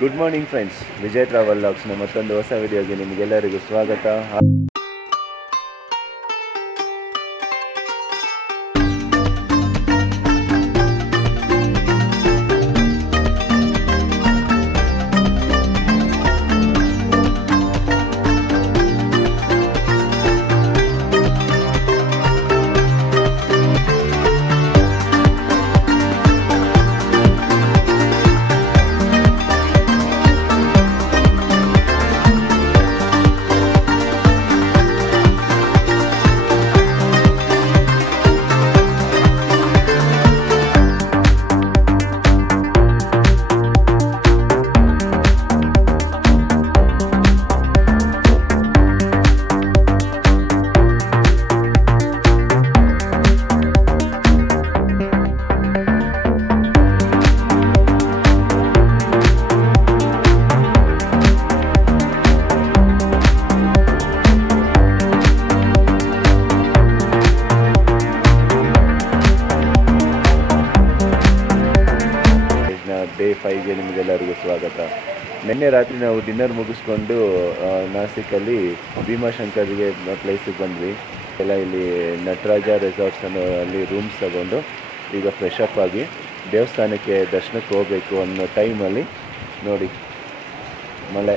Good morning friends, Vijay travel ಲಾಗ್ಸ್ನ ಮತ್ತೊಂದು ಹೊಸ ವಿಡಿಯೋಗೆ ನಿಮಗೆಲ್ಲರಿಗೂ ಸ್ವಾಗತ. ಡೇ 5ಗೆ ನಿಮಗೆಲ್ಲರಿಗೂ ಸ್ವಾಗತ. ನಿನ್ನೆ ರಾತ್ರಿ ನಾವು ಡಿನ್ನರ್ ಮುಗಿಸ್ಕೊಂಡು ನಾಸಿಕಲ್ಲಿ ಭೀಮಾಶಂಕರ್ಗೆ ಪ್ಲೇಸಿಗೆ ಬಂದ್ವಿ. ಎಲ್ಲ ಇಲ್ಲಿ ನಟರಾಜ ರೆಸಾರ್ಟ್ಸ್ ಅನ್ನೋ ಅಲ್ಲಿ ರೂಮ್ಸ್ ತಗೊಂಡು ಈಗ ಫ್ರೆಶ್ ಅಪ್ ಆಗಿ ದೇವಸ್ಥಾನಕ್ಕೆ ದರ್ಶನಕ್ಕೆ ಹೋಗಬೇಕು ಅನ್ನೋ ಟೈಮಲ್ಲಿ ನೋಡಿ ಮಳೆ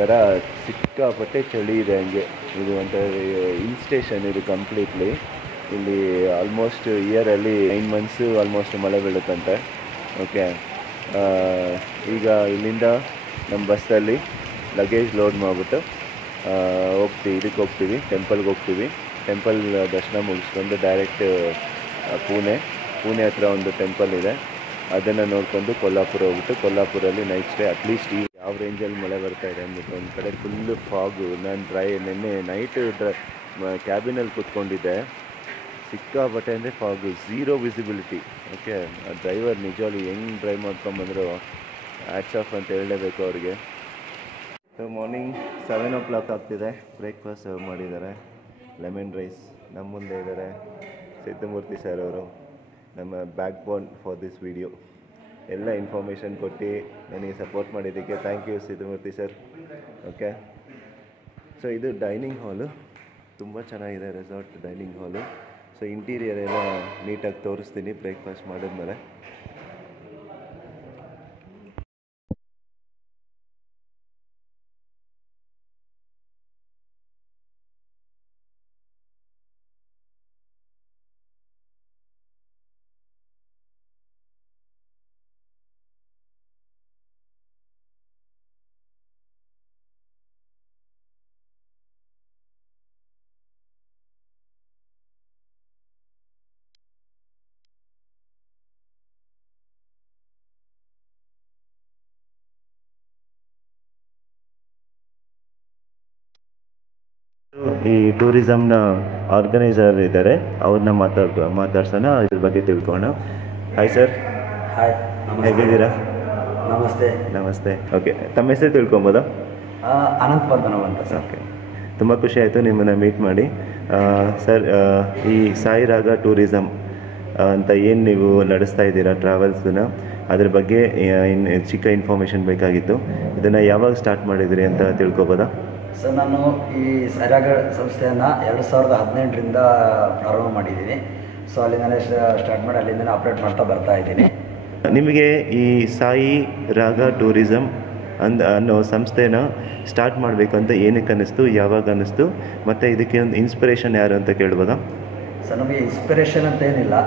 ಥರ ಸಿಕ್ಕಾಪಟ್ಟೆ ಚಳಿ ಇದೆ. ಹಂಗೆ ಇದು ಒಂಥರ ಹಿಲ್ ಸ್ಟೇಷನ್ ಇದು ಕಂಪ್ಲೀಟ್ಲಿ. ಇಲ್ಲಿ ಆಲ್ಮೋಸ್ಟ್ ಇಯರಲ್ಲಿ 9 ಮಂತ್ಸು ಆಲ್ಮೋಸ್ಟ್ ಮಳೆ ಬೀಳುತ್ತಂತೆ. ಓಕೆ, ಈಗ ಇಲ್ಲಿಂದ ನಮ್ಮ ಬಸ್ಸಲ್ಲಿ ಲಗೇಜ್ ಲೋಡ್ ಮಾಡಿಬಿಟ್ಟು ಇದಕ್ಕೆ ಹೋಗ್ತೀವಿ, ಟೆಂಪಲ್ಗೆ ಹೋಗ್ತೀವಿ. ಟೆಂಪಲ್ ದರ್ಶನ ಮುಗಿಸ್ಕೊಂಡು ಡೈರೆಕ್ಟ್ ಪುಣೆ ಹತ್ರ ಒಂದು ಟೆಂಪಲ್ ಇದೆ, ಅದನ್ನು ನೋಡ್ಕೊಂಡು ಕೊಲ್ಲಾಪುರ ಹೋಗ್ಬಿಟ್ಟು ಕೊಲ್ಲಾಪುರಲ್ಲಿ ನೈಟ್ ಸ್ಟೇ. ಅಟ್ಲೀಸ್ಟ್ ಈ ಯಾವ ರೇಂಜಲ್ಲಿ ಮಳೆ ಬರ್ತಾ ಇದೆ ಅಂದ್ಬಿಟ್ಟು ಒಂದು ಕಡೆ ಫುಲ್ಲು ಫಾಗು. ನಾನು ನಿನ್ನೆ ನೈಟ್ ಕ್ಯಾಬಿನಲ್ಲಿ ಕೂತ್ಕೊಂಡಿದ್ದೆ, ಸಿಕ್ಕಾಪಟ್ಟೆ ಅಂದರೆ ಫಾಗು, ಝೀರೋ ವಿಸಿಬಿಲಿಟಿ. ಓಕೆ, ಆ ಡ್ರೈವರ್ ನಿಜವಾಗ್ಲೂ ಹೆಂಗೆ ಡ್ರೈವ್ ಮಾಡ್ಕೊಂಬಂದರು, ಹ್ಯಾಟ್ಸ್ ಆಫ್ ಅಂತ ಹೇಳಲೇಬೇಕು ಅವ್ರಿಗೆ. ಸೊ ಮಾರ್ನಿಂಗ್ 7 o'clock ಆಗ್ತಿದೆ. ಬ್ರೇಕ್ಫಾಸ್ಟ್ ಸರ್ವ್ ಮಾಡಿದ್ದಾರೆ, ಲೆಮನ್ ರೈಸ್. ನಮ್ಮ ಮುಂದೆ ಇದ್ದಾರೆ ಸಿದ್ಧಮೂರ್ತಿ ಸರ್ ಅವರು, ನಮ್ಮ backbone for this video. ಎಲ್ಲ ಇನ್ಫಾರ್ಮೇಷನ್ ಕೊಟ್ಟು ನನಗೆ ಸಪೋರ್ಟ್ ಮಾಡಿದ್ದಕ್ಕೆ thank you Siddhamurthy sir. Okay, so ಇದು ಡೈನಿಂಗ್ ಹಾಲು, ತುಂಬ ಚೆನ್ನಾಗಿದೆ resort dining hall. So interior ಎಲ್ಲ ನೀಟಾಗಿ ತೋರಿಸ್ತೀನಿ ಬ್ರೇಕ್ಫಾಸ್ಟ್ ಮಾಡಿದ್ಮೇಲೆ. ಈ ಟೂರಿಸಮ್ನ ಆರ್ಗನೈಸರ್ ಇದ್ದಾರೆ, ಅವ್ರನ್ನ ಮಾತಾಡ್ಸೋಣ, ಇದ್ರ ಬಗ್ಗೆ ತಿಳ್ಕೊಳ್ಳೋಣ. Hi sir. ಹಾಯ್, ಹೇಗಿದ್ದೀರಾ? ನಮಸ್ತೆ. ನಮಸ್ತೆ. ಓಕೆ, ತಮ್ಮ ಹೆಸರು ತಿಳ್ಕೊಬೋದಾ? ಅನಂತ್ ಪದ್ಮನಾಭ್ ಅಂತ ಸರ್. ಓಕೆ, ತುಂಬ ಖುಷಿ ಆಯಿತು ನಿಮ್ಮನ್ನು ಮೀಟ್ ಮಾಡಿ. ಸರ್, ಈ ಸಾಯಿ ರಾಗ ಟೂರಿಸಮ್ ಅಂತ ಏನು ನೀವು ನಡೆಸ್ತಾ ಇದ್ದೀರಾ ಟ್ರಾವೆಲ್ಸನ್ನ, ಅದ್ರ ಬಗ್ಗೆ ಚಿಕ್ಕ ಇನ್ಫಾರ್ಮೇಷನ್ ಬೇಕಾಗಿತ್ತು. ಇದನ್ನು ಯಾವಾಗ ಸ್ಟಾರ್ಟ್ ಮಾಡಿದಿರಿ ಅಂತ ತಿಳ್ಕೊಬೋದಾ? ಸರ್, ನಾನು ಈ ಸಾಯಿರಾಗ ಸಂಸ್ಥೆಯನ್ನು 2018ರಿಂದ ಪ್ರಾರಂಭ ಮಾಡಿದ್ದೀನಿ. ಸೊ ಅಲ್ಲಿಂದಲೇ ಸ್ಟಾರ್ಟ್ ಮಾಡಿ ಅಲ್ಲಿಂದಲೇ ಆಪ್ರೇಟ್ ಮಾಡ್ತಾ ಬರ್ತಾ ಇದ್ದೀನಿ. ನಿಮಗೆ ಈ ಸಾಯಿ ರಾಗ ಟೂರಿಸಮ್ ಅನ್ನೋ ಸಂಸ್ಥೆನ ಸ್ಟಾರ್ಟ್ ಮಾಡಬೇಕಂತ ಏನಕ್ಕೆ ಅನ್ನಿಸ್ತು, ಯಾವಾಗ ಅನ್ನಿಸ್ತು, ಮತ್ತು ಇದಕ್ಕೆ ಒಂದು ಇನ್ಸ್ಪಿರೇಷನ್ ಯಾರು ಅಂತ ಕೇಳ್ಬೋದಾ? ಸರ್, ನಮಗೆ ಇನ್ಸ್ಪಿರೇಷನ್ ಅಂತ ಏನಿಲ್ಲ.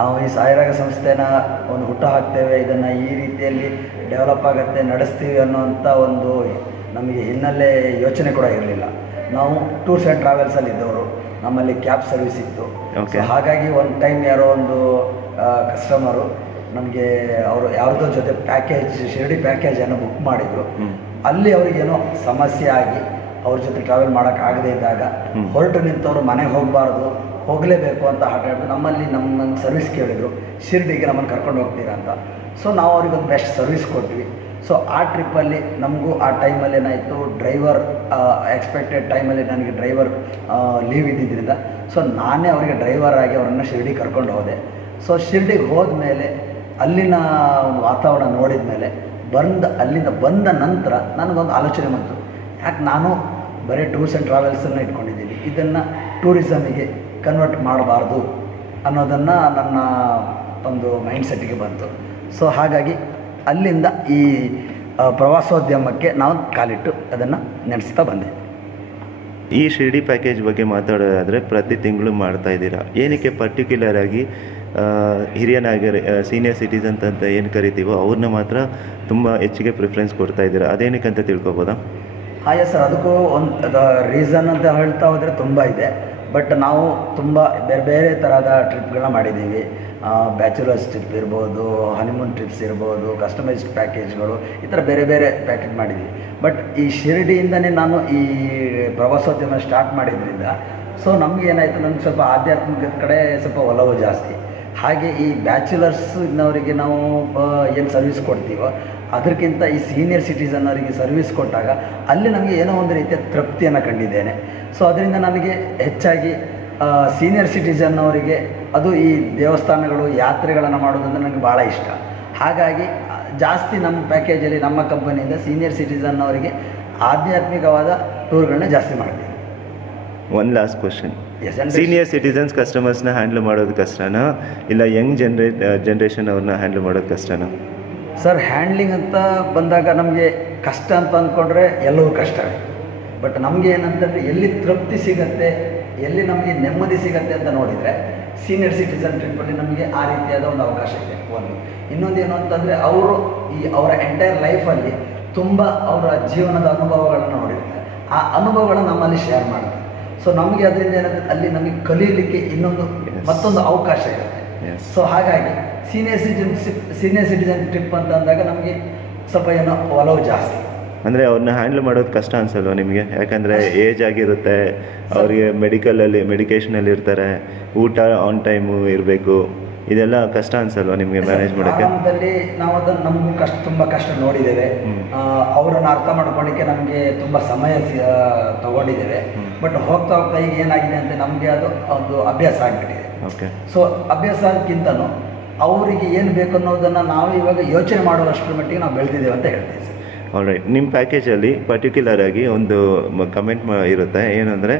ನಾವು ಈ ಸಾಯಿರಾಗ ಸಂಸ್ಥೆನ ಒಂದು ಹುಟ್ಟು ಹಾಕ್ತೇವೆ, ಇದನ್ನು ಈ ರೀತಿಯಲ್ಲಿ ಡೆವಲಪ್ ಆಗುತ್ತೆ, ನಡೆಸ್ತೀವಿ ಅನ್ನೋಂಥ ಒಂದು ನಮಗೆ ಹಿನ್ನೆಲೆ ಯೋಚನೆ ಕೂಡ ಇರಲಿಲ್ಲ. ನಾವು ಟೂರ್ಸ್ ಆ್ಯಂಡ್ ಟ್ರಾವೆಲ್ಸಲ್ಲಿ ಇದ್ದವರು, ನಮ್ಮಲ್ಲಿ ಕ್ಯಾಬ್ ಸರ್ವಿಸ್ ಇತ್ತು. ಹಾಗಾಗಿ ಒಂದು ಟೈಮ್ ಯಾರೋ ಒಂದು ಕಸ್ಟಮರು ನಮಗೆ ಅವರು ಯಾವುದೋ ಜೊತೆ ಶಿರಡಿ ಪ್ಯಾಕೇಜನ್ನು ಬುಕ್ ಮಾಡಿದರು. ಅಲ್ಲಿ ಅವ್ರಿಗೇನೋ ಸಮಸ್ಯೆ ಆಗಿ ಅವ್ರ ಜೊತೆ ಟ್ರಾವೆಲ್ ಮಾಡೋಕ್ಕಾಗದೇ ಇದ್ದಾಗ ಹೊರಟು ನಿಂತವರು ಮನೆಗೆ ಹೋಗಬಾರ್ದು, ಹೋಗಲೇಬೇಕು ಅಂತ ಹಠ ಹಿಡಿದು ನಮ್ಮ ಸರ್ವಿಸ್ ಕೇಳಿದರು, ಶಿರಡಿಗೆ ನಮ್ಮನ್ನು ಕರ್ಕೊಂಡು ಹೋಗ್ತೀರಾ ಅಂತ. ಸೊ ನಾವು ಅವ್ರಿಗೊಂದು ಬೆಸ್ಟ್ ಸರ್ವಿಸ್ ಕೊಟ್ವಿ. ಸೊ ಆ ಟ್ರಿಪ್ಪಲ್ಲಿ ನಮಗೂ ಆ ಟೈಮಲ್ಲಿ ಏನಾಯಿತು, ಡ್ರೈವರ್ ಎಕ್ಸ್ಪೆಕ್ಟೆಡ್ ಟೈಮಲ್ಲಿ ನನಗೆ ಡ್ರೈವರ್ ಲೀವ್ ಇದ್ದಿದ್ದರಿಂದ ಸೊ ನಾನೇ ಅವರಿಗೆ ಡ್ರೈವರ್ ಆಗಿ ಅವರನ್ನು ಶಿರಡಿ ಕರ್ಕೊಂಡು ಹೋದೆ. ಸೊ ಶಿರಡಿಗೆ ಹೋದ ಮೇಲೆ ಅಲ್ಲಿನ ವಾತಾವರಣ ನೋಡಿದ ಮೇಲೆ ಅಲ್ಲಿಂದ ಬಂದ ನಂತರ ನನಗೊಂದು ಆಲೋಚನೆ ಬಂತು, ಯಾಕೆ ನಾನು ಬರೀ ಟೂರ್ಸ್ ಆ್ಯಂಡ್ ಟ್ರಾವೆಲ್ಸನ್ನು ಇಟ್ಕೊಂಡಿದ್ದೀನಿ, ಇದನ್ನು ಟೂರಿಸಮಿಗೆ ಕನ್ವರ್ಟ್ ಮಾಡಬಾರ್ದು ಅನ್ನೋದನ್ನು ನನ್ನ ಒಂದು ಮೈಂಡ್ಸೆಟ್ಟಿಗೆ ಬಂತು. ಸೊ ಹಾಗಾಗಿ ಅಲ್ಲಿಂದ ಈ ಪ್ರವಾಸೋದ್ಯಮಕ್ಕೆ ನಾವು ಕಾಲಿಟ್ಟು ಅದನ್ನು ನಡೆಸ್ತಾ ಬಂದೆ. ಈ ಶಿರ್ಡಿ ಪ್ಯಾಕೇಜ್ ಬಗ್ಗೆ ಮಾತಾಡೋದಾದರೆ ಪ್ರತಿ ತಿಂಗಳು ಮಾಡ್ತಾ ಇದ್ದೀರಾ, ಏನಕ್ಕೆ ಪರ್ಟಿಕ್ಯುಲರ್ ಆಗಿ ಹಿರಿಯ ಸೀನಿಯರ್ ಸಿಟಿಸನ್ಸ್ ಅಂತ ಏನು ಕರಿತೀವೋ ಅವ್ರನ್ನ ಮಾತ್ರ ತುಂಬ ಹೆಚ್ಚಿಗೆ ಪ್ರಿಫರೆನ್ಸ್ ಕೊಡ್ತಾ ಇದ್ದೀರಾ, ಅದೇನಕ್ಕೆ ಅಂತ ತಿಳ್ಕೊಬೋದಾ? ಹಾಂ ಎಸ್ ಸರ್, ಅದಕ್ಕೂ ಒಂದು ರೀಸನ್ ಅಂತ ಹೇಳ್ತಾ ಹೋದರೆ ತುಂಬ ಇದೆ. ಬಟ್ ನಾವು ತುಂಬ ಬೇರೆ ಬೇರೆ ಥರದ ಟ್ರಿಪ್ಗಳನ್ನ ಮಾಡಿದ್ದೀವಿ. ಬ್ಯಾಚುಲರ್ಸ್ ಟ್ರಿಪ್ ಇರ್ಬೋದು, ಹನಿಮೂನ್ ಟ್ರಿಪ್ಸ್ ಇರ್ಬೋದು, ಕಸ್ಟಮೈಸ್ಡ್ ಪ್ಯಾಕೇಜ್ಗಳು, ಈ ಥರ ಬೇರೆ ಬೇರೆ ಪ್ಯಾಕೇಜ್ ಮಾಡಿದ್ದೀವಿ. ಬಟ್ ಈ ಶಿರ್ಡಿಯಿಂದನೇ ನಾನು ಈ ಪ್ರವಾಸೋದ್ಯಮ ಸ್ಟಾರ್ಟ್ ಮಾಡಿದ್ರಿಂದ ಸೊ ನಮ್ಗೆ ಏನಾಯಿತು, ನಮ್ಗೆ ಸ್ವಲ್ಪ ಆಧ್ಯಾತ್ಮಿಕದ ಕಡೆ ಸ್ವಲ್ಪ ಒಲವು ಜಾಸ್ತಿ. ಹಾಗೆ ಈ ಬ್ಯಾಚುಲರ್ಸ್ ಇನ್ನವರಿಗೆ ನಾವು ಏನು ಸರ್ವಿಸ್ ಕೊಡ್ತೀವೋ ಅದಕ್ಕಿಂತ ಈ ಸೀನಿಯರ್ ಸಿಟಿಸನ್ ಅವರಿಗೆ ಸರ್ವಿಸ್ ಕೊಟ್ಟಾಗ ಅಲ್ಲಿ ನಮಗೆ ಏನೋ ಒಂದು ರೀತಿಯ ತೃಪ್ತಿಯನ್ನು ಕಂಡಿದ್ದೇನೆ. ಸೊ ಅದರಿಂದ ನನಗೆ ಹೆಚ್ಚಾಗಿ ಸೀನಿಯರ್ ಸಿಟಿಸನ್ ಅವರಿಗೆ ಅದು ಈ ದೇವಸ್ಥಾನಗಳು ಯಾತ್ರೆಗಳನ್ನು ಮಾಡೋದಂದ್ರೆ ನನಗೆ ಭಾಳ ಇಷ್ಟ. ಹಾಗಾಗಿ ಜಾಸ್ತಿ ನಮ್ಮ ಪ್ಯಾಕೇಜಲ್ಲಿ ನಮ್ಮ ಕಂಪನಿಯಿಂದ ಸೀನಿಯರ್ ಸಿಟಿಸನ್ ಅವರಿಗೆ ಆಧ್ಯಾತ್ಮಿಕವಾದ ಟೂರ್ಗಳನ್ನ ಜಾಸ್ತಿ ಮಾಡ್ತೀವಿ. One last question, senior citizens ಕಸ್ಟಮರ್ಸ್ನ ಹ್ಯಾಂಡಲ್ ಮಾಡೋದು ಕಷ್ಟನಾ ಇಲ್ಲ ಯಂಗ್ ಜನ್ರೇಷನ್ ಅವ್ರನ್ನ ಹ್ಯಾಂಡಲ್ ಮಾಡೋದು ಕಷ್ಟನಾ? ಸರ್, ಹ್ಯಾಂಡ್ಲಿಂಗ್ ಅಂತ ಬಂದಾಗ ನಮಗೆ ಕಷ್ಟ ಅಂತ ಅಂದ್ಕೊಂಡ್ರೆ ಎಲ್ಲವೂ ಕಷ್ಟವೇ. ಬಟ್ ನಮಗೆ ಏನಂತಂದರೆ ಎಲ್ಲಿ ತೃಪ್ತಿ ಸಿಗುತ್ತೆ, ಎಲ್ಲಿ ನಮಗೆ ನೆಮ್ಮದಿ ಸಿಗುತ್ತೆ ಅಂತ ನೋಡಿದರೆ ಸೀನಿಯರ್ ಸಿಟಿಸನ್ ಟ್ರಿಪ್ಪಲ್ಲಿ ನಮಗೆ ಆ ರೀತಿಯಾದ ಒಂದು ಅವಕಾಶ ಇದೆ. ಇನ್ನೊಂದು ಏನು ಅಂತಂದರೆ ಅವರ ಎಂಟೈರ್ ಲೈಫಲ್ಲಿ ತುಂಬ ಅವರ ಜೀವನದ ಅನುಭವಗಳನ್ನು ನೋಡಿರ್ತಾರೆ. ಆ ಸಿನಿಮಾಗಳನ್ನು ನಮ್ಮಲ್ಲಿ ಶೇರ್ ಮಾಡ್ತಾರೆ. ಸೊ ನಮಗೆ ಅದರಿಂದ ಏನಾಗುತ್ತೆ, ಅಲ್ಲಿ ನಮಗೆ ಕಲೀಲಿಕ್ಕೆ ಮತ್ತೊಂದು ಅವಕಾಶ ಇರುತ್ತೆ. ಸೊ ಹಾಗಾಗಿ ಸೀನಿಯರ್ ಸಿಟಿಜನ್ ಟ್ರಿಪ್ ಅಂತ ಅಂದಾಗ ನಮಗೆ ಸ್ವಲ್ಪ ಏನೋ ಒಲವು ಜಾಸ್ತಿ. ಅಂದರೆ ಅವ್ರನ್ನ ಹ್ಯಾಂಡಲ್ ಮಾಡೋದು ಕಷ್ಟ ಅನ್ಸಲ್ವ ನಿಮಗೆ? ಯಾಕಂದರೆ ಏಜ್ ಆಗಿರುತ್ತೆ, ಅವರಿಗೆ ಮೆಡಿಕೇಷನಲ್ಲಿ ಇರ್ತಾರೆ, ಊಟ ಆನ್ ಟೈಮು ಇರಬೇಕು, ಇದೆಲ್ಲ ಕಷ್ಟ ಅನ್ಸಲ್ವ ನಿಮಗೆ ಮ್ಯಾನೇಜ್ ಮಾಡೋಕ್ಕೆ? ಆರಂಭದಲ್ಲಿ ನಾವು ಅದನ್ನು ನಮಗೂ ತುಂಬ ಕಷ್ಟ ನೋಡಿದ್ದೇವೆ. ಅವರನ್ನು ಅರ್ಥ ಮಾಡ್ಕೊಳ್ಳಿಕ್ಕೆ ನಮಗೆ ತುಂಬ ಸಮಯ ತಗೊಂಡಿದ್ದೇವೆ. ಬಟ್ ಹೋಗ್ತಾ ಈಗ ಏನಾಗಿದೆ ಅಂತ ನಮಗೆ ಅದು ಒಂದು ಅಭ್ಯಾಸ ಆಗಿಬಿಟ್ಟಿದೆ. ಓಕೆ. ಸೊ ಅಭ್ಯಾಸಕ್ಕಿಂತನೂ ಅವರಿಗೆ ಏನು ಬೇಕು ಅನ್ನೋದನ್ನು ನಾವು ಇವಾಗ ಯೋಚನೆ ಮಾಡುವಷ್ಟರ ಮಟ್ಟಿಗೆ ನಾವು ಬೆಳೆದಿದ್ದೇವೆ ಅಂತ ಹೇಳ್ತೀವಿ ಸರ್. ಆಲ್ರೈಟ್. ನಿಮ್ಮ ಪ್ಯಾಕೇಜಲ್ಲಿ ಪರ್ಟಿಕ್ಯುಲರ್ ಆಗಿ ಒಂದು ಕಮೆಂಟ್ ಇರುತ್ತೆ, ಏನಂದರೆ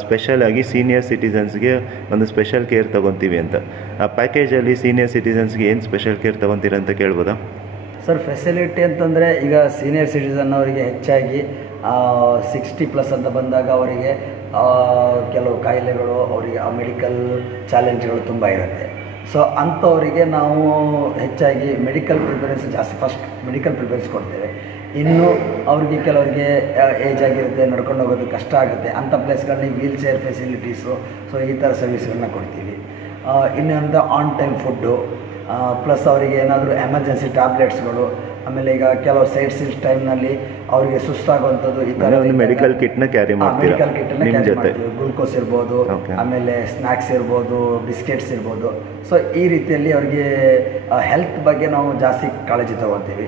ಸ್ಪೆಷಲಾಗಿ ಸೀನಿಯರ್ ಸಿಟಿಸನ್ಸ್ಗೆ ಒಂದು ಸ್ಪೆಷಲ್ ಕೇರ್ ತೊಗೊತೀವಿ ಅಂತ. ಆ ಪ್ಯಾಕೇಜಲ್ಲಿ ಸೀನಿಯರ್ ಸಿಟಿಸನ್ಸ್ಗೆ ಏನು ಸ್ಪೆಷಲ್ ಕೇರ್ ತೊಗೊತೀರ ಅಂತ ಕೇಳ್ಬೋದಾ? ಸರ್, ಫೆಸಿಲಿಟಿ ಅಂತಂದರೆ ಈಗ ಸೀನಿಯರ್ ಸಿಟಿಸನ್ ಅವರಿಗೆ ಹೆಚ್ಚಾಗಿ 60+ ಅಂತ ಬಂದಾಗ ಅವರಿಗೆ ಕೆಲವು ಕಾಯಿಲೆಗಳು, ಅವರಿಗೆ ಮೆಡಿಕಲ್ ಚಾಲೆಂಜ್ಗಳು ತುಂಬ ಇರುತ್ತೆ. ಸೊ ಅಂಥವರಿಗೆ ನಾವು ಹೆಚ್ಚಾಗಿ ಮೆಡಿಕಲ್ ಪ್ರಿಫರೆನ್ಸ್ ಜಾಸ್ತಿ, ಫಸ್ಟ್ ಮೆಡಿಕಲ್ ಪ್ರಿಫರೆನ್ಸ್ ಕೊಡ್ತೇವೆ. ಇನ್ನು ಅವ್ರಿಗೆ ಕೆಲವರಿಗೆ ಏಜ್ ಆಗಿರುತ್ತೆ, ನಡ್ಕೊಂಡು ಹೋಗೋದು ಕಷ್ಟ ಆಗುತ್ತೆ, ಅಂಥ ಪ್ಲೇಸ್ಗಳಲ್ಲಿ ವೀಲ್ ಚೇರ್ ಫೆಸಿಲಿಟೀಸು, ಸೊ ಈ ಥರ ಸರ್ವಿಸ್ಗಳನ್ನ ಕೊಡ್ತೀವಿ. ಇನ್ನೊಂದು ಆನ್ ಟೈಮ್ ಫುಡ್ಡು, ಪ್ಲಸ್ ಅವರಿಗೆ ಏನಾದರೂ ಎಮರ್ಜೆನ್ಸಿ ಟ್ಯಾಬ್ಲೆಟ್ಸ್ಗಳು, ಆಮೇಲೆ ಈಗ ಕೆಲವು ಸೈಡ್ ಟೈಮ್ನಲ್ಲಿ ಅವರಿಗೆ ಸುಸ್ತಾಗುವಂಥದ್ದು, ಈ ಥರ ಮೆಡಿಕಲ್ ಕಿಟ್ನ ಕ್ಯಾರಿ ಮಾಡ್ತೀವಿ. ಮೆಡಿಕಲ್ ಕಿಟ್ನ ಕ್ಯಾರಿ ಮಾಡ್ತೀವಿ. ಗ್ಲೂಕೋಸ್ ಇರ್ಬೋದು, ಆಮೇಲೆ ಸ್ನ್ಯಾಕ್ಸ್ ಇರ್ಬೋದು, ಬಿಸ್ಕೆಟ್ಸ್ ಇರ್ಬೋದು. ಸೊ ಈ ರೀತಿಯಲ್ಲಿ ಅವರಿಗೆ ಹೆಲ್ತ್ ಬಗ್ಗೆ ನಾವು ಜಾಸ್ತಿ ಕಾಳಜಿ ತಗೊಳ್ತೀವಿ.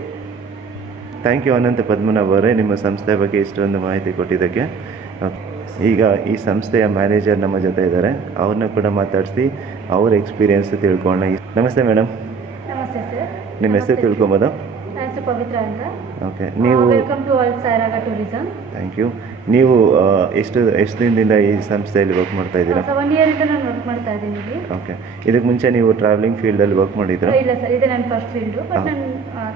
ಥ್ಯಾಂಕ್ ಯು ಅನಂತ ಪದ್ಮನಾಭ್ ಅವರೇ, ನಿಮ್ಮ ಸಂಸ್ಥೆ ಬಗ್ಗೆ ಇಷ್ಟೊಂದು ಮಾಹಿತಿ ಕೊಟ್ಟಿದ್ದಕ್ಕೆ. ಈಗ ಈ ಸಂಸ್ಥೆಯ ಮ್ಯಾನೇಜರ್ ನಮ್ಮ ಜೊತೆ ಇದ್ದಾರೆ, ಅವ್ರನ್ನ ಕೂಡ ಮಾತಾಡಿಸಿ ಅವ್ರ ಎಕ್ಸ್ಪೀರಿಯನ್ಸ್ ತಿಳ್ಕೊಳ್ಳೋಣ. ನಮಸ್ತೆ ಮೇಡಮ್. ನಮಸ್ತೆ ಸರ್. ನಿಮ್ಮ ಹೆಸರು ತಿಳ್ಕೊಬೋದಾ? ನನ್ನ ಹೆಸರು ಪವಿತ್ರ ಅಂತ. ಓಕೆ. ನೀವು welcome to all Sairaga tourism. Thank you. ನೀವು ಎಷ್ಟು ದಿನದಿಂದ ಈ ಸಂಸ್ಥೆಯಲ್ಲಿ ವರ್ಕ್ ಮಾಡ್ತಾ ಇದ್ದೀರಾ? 1 ಇಯರಿಂದ ನಾನು ವರ್ಕ್ ಮಾಡ್ತಾ ಇದ್ದೀನಿ ಇಲ್ಲಿ. ಓಕೆ. ಇದಕ್ಕೆ ಮುಂಚೆ ನೀವು ಟ್ರಾವೆಲಿಂಗ್ ಫೀಲ್ಡಲ್ಲಿ ವರ್ಕ್ ಮಾಡಿದ್ರಾ? ಇಲ್ಲ ಸರ್, ಇದೆ ನನ್ನ ಫಸ್ಟ್ ಫೀಲ್ಡು. ಬಟ್ ನಾನು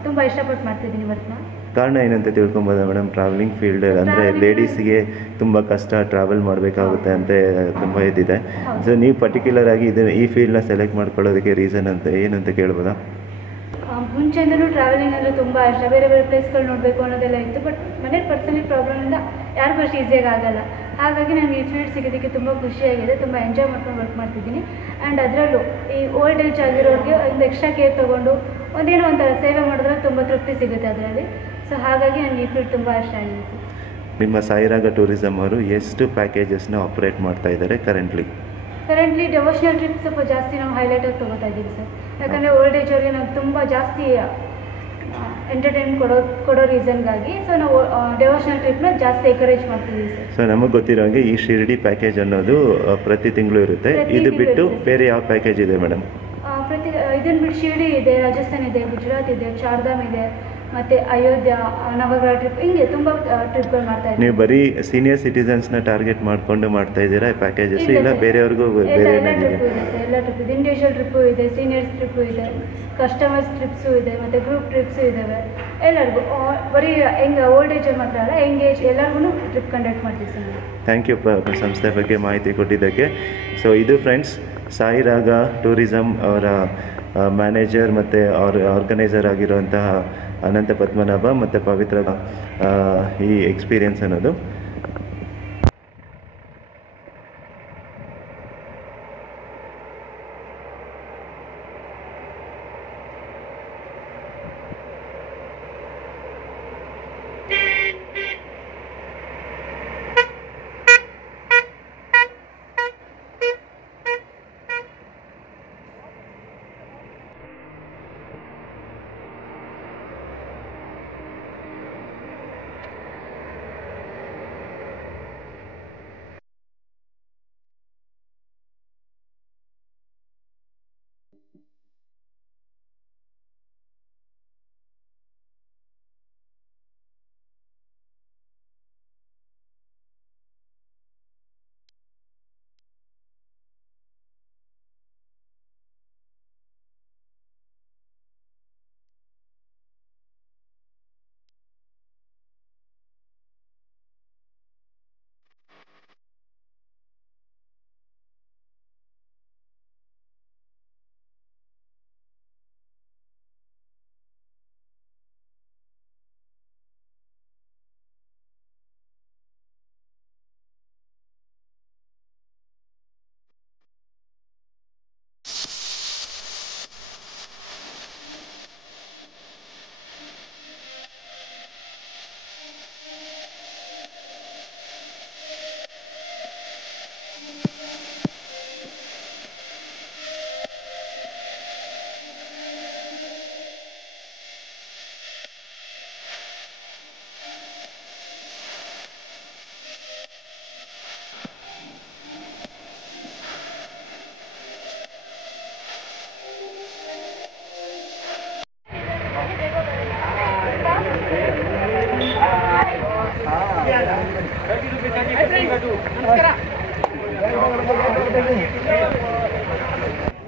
ತುಂಬ ಇಷ್ಟಪಟ್ಟು ಮಾಡ್ತಿದ್ದೀನಿ ವರ್ಕ್ನ. ಕಾರಣ ಏನಂತ ತಿಳ್ಕೊಬೋದಾ ಮೇಡಮ್? ಟ್ರಾವೆಲಿಂಗ್ ಫೀಲ್ಡ್ ಅಂದರೆ ಲೇಡೀಸಿಗೆ ತುಂಬ ಕಷ್ಟ, ಟ್ರಾವೆಲ್ ಮಾಡಬೇಕಾಗುತ್ತೆ ಅಂತ ತುಂಬ ಇದಿದೆ. ಸೊ ನೀವು ಪರ್ಟಿಕ್ಯುಲರ್ ಆಗಿ ಈ ಫೀಲ್ಡ್ನ ಸೆಲೆಕ್ಟ್ ಮಾಡ್ಕೊಳ್ಳೋದಕ್ಕೆ ರೀಸನ್ ಅಂತ ಏನಂತ ಕೇಳ್ಬೋದಾ? ಮುಂಚೆಯಿಂದಲೂ ಟ್ರಾವೆಲಿಂಗ್ ಅಂದರೆ ತುಂಬ ಇಷ್ಟ, ಬೇರೆ ಬೇರೆ ಪ್ಲೇಸ್ಗಳು ನೋಡಬೇಕು ಅನ್ನೋದೆಲ್ಲ ಇತ್ತು. ಬಟ್ ಮನೇಲಿ ಪರ್ಸನಲಿ ಪ್ರಾಬ್ಲಮಿಂದ ಯಾರಿಗೂ ಅಷ್ಟು ಈಸಿಯಾಗಿ ಆಗಲ್ಲ. ಹಾಗಾಗಿ ನಾನು ಈ ಫೀಲ್ಡ್ ಸಿಗೋದಕ್ಕೆ ತುಂಬ ಖುಷಿಯಾಗಿದೆ, ತುಂಬ ಎಂಜಾಯ್ ಮಾಡ್ಕೊಂಡು ವರ್ಕ್ ಮಾಡ್ತಿದ್ದೀನಿ. ಆ್ಯಂಡ್ ಅದರಲ್ಲೂ ಈ ಓಲ್ಡ್ ಏಜ್ ಆಗಿರೋರಿಗೆ ಒಂದು ಎಕ್ಸ್ಟ್ರಾ ಕೇರ್ ತೊಗೊಂಡು ಒಂದೇನೋ ಒಂಥರ ಸೇವೆ ಮಾಡಿದ್ರೆ ತುಂಬ ತೃಪ್ತಿ ಸಿಗುತ್ತೆ ಅದರಲ್ಲಿ. ಸೊ ಹಾಗಾಗಿ ನನಗೆ ಈ ಫೀಲ್ಡ್ ತುಂಬ ಇಷ್ಟ ಆಗಿದೆ ಸರ್. ನಿಮ್ಮ ಸಾಯಿರಾಗ ಟೂರಿಸಂ ಅವರು ಎಷ್ಟು ಪ್ಯಾಕೇಜಸ್ನ ಆಪ್ರೇಟ್ ಮಾಡ್ತಾ ಇದ್ದಾರೆ ಕರೆಂಟ್ಲಿ ಡೆವೋಷನಲ್ ಟ್ರಿಪ್ ಸ್ವಲ್ಪ ಜಾಸ್ತಿ ನಾವು ಹೈಲೈಟಾಗಿ ತೊಗೋತಾ ಇದ್ದೀವಿ ಸರ್. ಯಾಕಂದರೆ ಓಲ್ಡ್ ಏಜ್ ಅವ್ರಿಗೆ ನಾವು ತುಂಬ ಜಾಸ್ತಿ ಎಂಟರ್ಟೈನ್ ಕೊಡೋ ರೀಸನ್ಗಾಗಿ ಸೊ ನಾವು ಡೆವೋಷನಲ್ ಟ್ರಿಪ್ನ ಜಾಸ್ತಿ ಎನ್ಕರೇಜ್ ಮಾಡ್ತಿದ್ದೀವಿ ಸರ್. ಸೊ ನಮಗೆ ಗೊತ್ತಿರೋ ಹಾಗೆ ಈ ಶಿರ್ಡಿ ಪ್ಯಾಕೇಜ್ ಅನ್ನೋದು ಪ್ರತಿ ತಿಂಗಳು ಇರುತ್ತೆ. ಇದು ಬಿಟ್ಟು ಬೇರೆ ಯಾವ ಪ್ಯಾಕೇಜ್ ಇದೆ ಮೇಡಮ್? ಇದನ್ನು ಬಿಟ್ಟು ಶಿರ್ಡಿ ಇದೆ, ರಾಜಸ್ಥಾನ್ ಇದೆ, ಗುಜರಾತ್ ಇದೆ, ಚಾರ್ಧಾಮ್ ಇದೆ, ಮತ್ತು ಅಯೋಧ್ಯ, ನವಗ್ರಹ ಟ್ರಿಪ್, ಹಿಂಗೆ ತುಂಬ ಟ್ರಿಪ್ಗಳು ಮಾಡ್ತಾ ಇದ್ದೀವಿ. ನೀವು ಬರೀ ಸೀನಿಯರ್ ಸಿಟಿಸನ್ಸ್ನ ಟಾರ್ಗೆಟ್ ಮಾಡಿಕೊಂಡು ಮಾಡ್ತಾ ಇದ್ದೀರಾ ಪ್ಯಾಕೇಜಸ್, ಇಲ್ಲ ಬೇರೆಯವ್ರಿಗೂ ಬೇರೆ ಎಲ್ಲ ಟ್ರಿಪ್ಪು ಇದೆ ಸರ್, ಎಲ್ಲ ಟ್ರಿಪ್ ಇದೆ. ಇಂಡಿವಿಜುವಲ್ ಟ್ರಿಪ್ಪು ಇದೆ, ಸೀನಿಯರ್ಸ್ ಟ್ರಿಪ್ಪು ಇದೆ, ಕಸ್ಟಮರ್ಸ್ ಟ್ರಿಪ್ಸು ಇದೆ, ಮತ್ತು ಗ್ರೂಪ್ ಟ್ರಿಪ್ಸು ಇದ್ದಾವೆ. ಎಲ್ಲರಿಗೂ ಬರೀ ಹೆಂಗೆ ಓಲ್ಡ್ ಏಜಲ್ಲಿ ಮಾತ್ರ ಅಲ್ಲ, ಯಂಗ್ ಏಜ್ ಎಲ್ಲರಿಗೂ ಟ್ರಿಪ್ ಕಂಡಕ್ಟ್ ಮಾಡ್ತೀವಿ ಸರ್. ಥ್ಯಾಂಕ್ ಯು ಸಂಸ್ಥೆ ಬಗ್ಗೆ ಮಾಹಿತಿ ಕೊಟ್ಟಿದ್ದಕ್ಕೆ. ಸೊ ಇದು ಫ್ರೆಂಡ್ಸ್, ಸಾಯಿ ರಾಗ ಟೂರಿಸಮ್ ಅವರ ಮ್ಯಾನೇಜರ್ ಮತ್ತು ಆರ್ಗನೈಸರ್ ಆಗಿರುವಂತಹ ಅನಂತ ಪದ್ಮನಾಭ ಮತ್ತು ಪವಿತ್ರ ಈ ಎಕ್ಸ್ಪೀರಿಯನ್ಸ್ ಅನ್ನೋದು.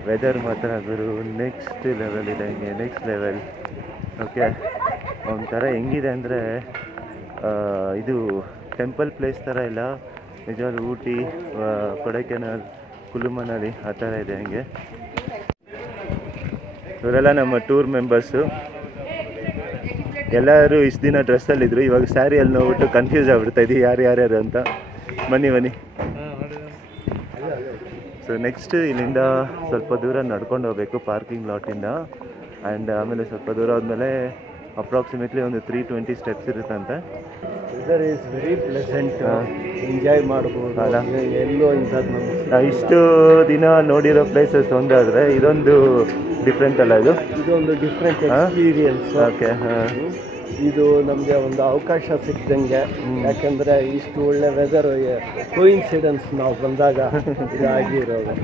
ವೆದರ್ ಮಾತ್ರ ಗುರು ನೆಕ್ಸ್ಟ್ ಲೆವೆಲ್ ಇದೆ, ಹಿಂಗೆ ನೆಕ್ಸ್ಟ್ ಲೆವೆಲ್. ಓಕೆ, ಒಂಥರ ಹೆಂಗಿದೆ ಅಂದರೆ ಇದು ಟೆಂಪಲ್ ಪ್ಲೇಸ್ ಥರ ಇಲ್ಲ, ನಿಜವಾಗ್ಲೂ ಊಟಿ, ಕೊಡೈಕೆನಾಲ್, ಕುಲು ಮನಾಲಿ ಆ ಥರ ಇದೆ. ಹಂಗೆ ಇವರೆಲ್ಲ ನಮ್ಮ ಟೂರ್ ಮೆಂಬರ್ಸು. ಎಲ್ಲರೂ ಇಷ್ಟು ದಿನ ಡ್ರೆಸ್ಸಲ್ಲಿದ್ದರು, ಇವಾಗ ಸ್ಯಾರಿಯಲ್ಲಿ ನೋಡ್ಬಿಟ್ಟು ಕನ್ಫ್ಯೂಸ್ ಆಗ್ಬಿಡ್ತಾ ಇದ್ದೀವಿ ಯಾರ್ಯಾರು ಅಂತ. ಬನ್ನಿ. ಸೊ ನೆಕ್ಸ್ಟ್ ಇಲ್ಲಿಂದ ಸ್ವಲ್ಪ ದೂರ ನಡ್ಕೊಂಡು ಹೋಗಬೇಕು ಪಾರ್ಕಿಂಗ್ ಲಾಟಿಂದ. ಆ್ಯಂಡ್ ಆಮೇಲೆ ಸ್ವಲ್ಪ ದೂರ ಹೋದ್ಮೇಲೆ ಅಪ್ರಾಕ್ಸಿಮೇಟ್ಲಿ ಒಂದು 320 ಸ್ಟೆಪ್ಸ್ ಇರುತ್ತಂತೆ. Weather is very pleasant, enjoy ಮಾಡ್ಬೋದು ಅಲ್ಲ. ಎಲ್ಲೋ ಇಂಥದ್ದು ನಾವು ಇಷ್ಟು ದಿನ ನೋಡಿರೋ ಪ್ಲೇಸಸ್ ಒಂದಾದರೆ ಇದೊಂದು ಡಿಫ್ರೆಂಟ್ ಅಲ್ಲ, ಇದೊಂದು ಡಿಫ್ರೆಂಟ್ ಎಕ್ಸ್ಪೀರಿಯನ್ಸ್. ಓಕೆ, ಇದು ನಮಗೆ ಒಂದು ಅವಕಾಶ ಸಿಕ್ದಂಗೆ, ಯಾಕೆಂದರೆ ಇಷ್ಟು ಒಳ್ಳೆ ವೆದರ್ ಕೋಇನ್ಸಿಡೆನ್ಸ್ ನಾವು ಬಂದಾಗ ಇದಾಗಿರೋದು.